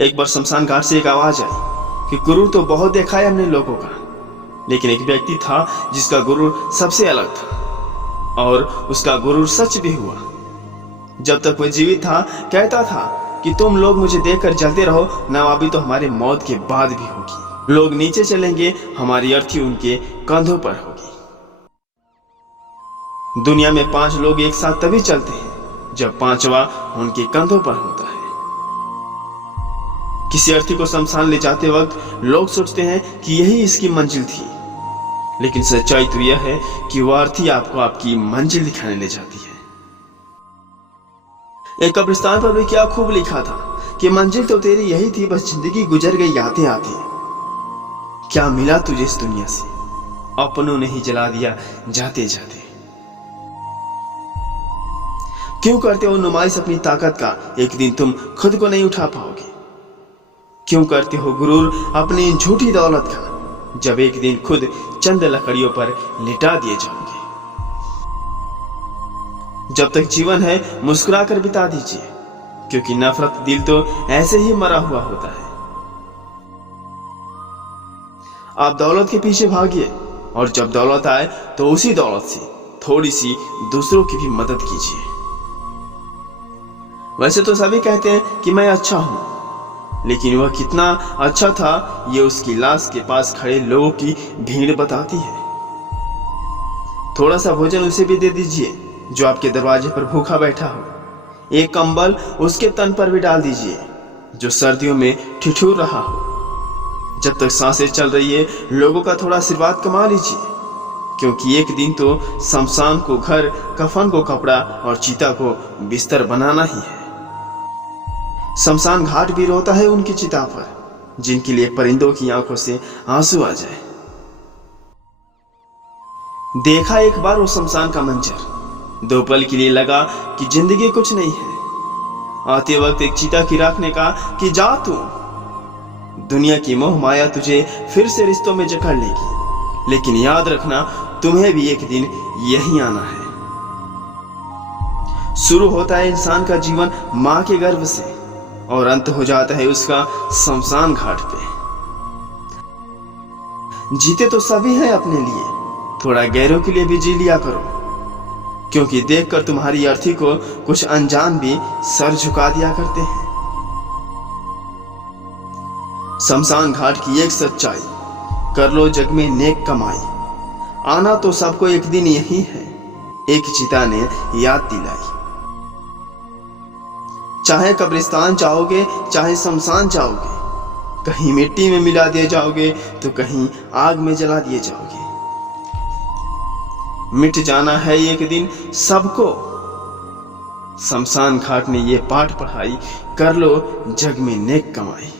एक बार शमशान घाट से एक आवाज आई कि गुरु तो बहुत देखा है हमने लोगों का, लेकिन एक व्यक्ति था जिसका गुरु सबसे अलग था और उसका गुरु सच भी हुआ। जब तक वह जीवित था कहता था कि तुम लोग मुझे देखकर जलते रहो, नवाबी तो हमारे मौत के बाद भी होगी। लोग नीचे चलेंगे, हमारी अर्थी उनके कंधों पर होगी। दुनिया में 5 लोग एक साथ तभी चलते हैं जब 5वां उनके कंधों पर होता है। किसी अर्थी को शमशान ले जाते वक्त लोग सोचते हैं कि यही इसकी मंजिल थी, लेकिन सच्चाई तो यह है कि वह अर्थी आपको आपकी मंजिल दिखाने ले जाती है। एक कब्रिस्तान पर भी क्या खूब लिखा था कि मंजिल तो तेरी यही थी, बस जिंदगी गुजर गई आते आते। क्या मिला तुझे इस दुनिया से, अपनों ने ही जला दिया जाते जाते। क्यों करते हो नुमाइश अपनी ताकत का, एक दिन तुम खुद को नहीं उठा पाओगे। क्यों करते हो गुरूर अपनी झूठी दौलत का, जब एक दिन खुद चंद लकड़ियों पर लिटा दिए जाओगे। जब तक जीवन है मुस्कुरा कर बिता दीजिए, क्योंकि नफरत दिल तो ऐसे ही मरा हुआ होता है। आप दौलत के पीछे भागिए और जब दौलत आए तो उसी दौलत से थोड़ी सी दूसरों की भी मदद कीजिए। वैसे तो सभी कहते हैं कि मैं अच्छा हूं, लेकिन वह कितना अच्छा था यह उसकी लाश के पास खड़े लोगों की भीड़ बताती है। थोड़ा सा भोजन उसे भी दे दीजिए जो आपके दरवाजे पर भूखा बैठा हो। एक कंबल उसके तन पर भी डाल दीजिए जो सर्दियों में ठिठुर रहा हो। जब तक सांसें चल रही है लोगों का थोड़ा आशीर्वाद कमा लीजिए, क्योंकि एक दिन तो शमशान को घर, कफन को कपड़ा और चिता को बिस्तर बनाना ही है। शमशान घाट भी रोता है उनकी चिता पर, जिनके लिए परिंदों की आंखों से आंसू आ जाए। देखा एक बार वो शमशान का मंजर, 2 पल के लिए लगा कि जिंदगी कुछ नहीं है। आते वक्त एक चीता की राख ने कहा कि जा तू, दुनिया की मोह माया तुझे फिर से रिश्तों में जकड़ लेगी, लेकिन याद रखना तुम्हें भी एक दिन यहीं आना है। शुरू होता है इंसान का जीवन मां के गर्भ से और अंत हो जाता है उसका शमशान घाट पे। जीते तो सभी हैं अपने लिए, थोड़ा गैरों के लिए भी जी लिया करो, क्योंकि देखकर तुम्हारी अर्थी को कुछ अनजान भी सर झुका दिया करते हैं। शमशान घाट की एक सच्चाई, कर लो जग में नेक कमाई, आना तो सबको एक दिन यही है, एक चिता ने याद दिलाई। चाहे कब्रिस्तान जाओगे चाहे शमशान जाओगे, कहीं मिट्टी में मिला दिए जाओगे तो कहीं आग में जला दिए जाओगे। मिट जाना है एक दिन सबको। शमशान घाट ने ये पाठ पढ़ाई, कर लो जग में नेक कमाई।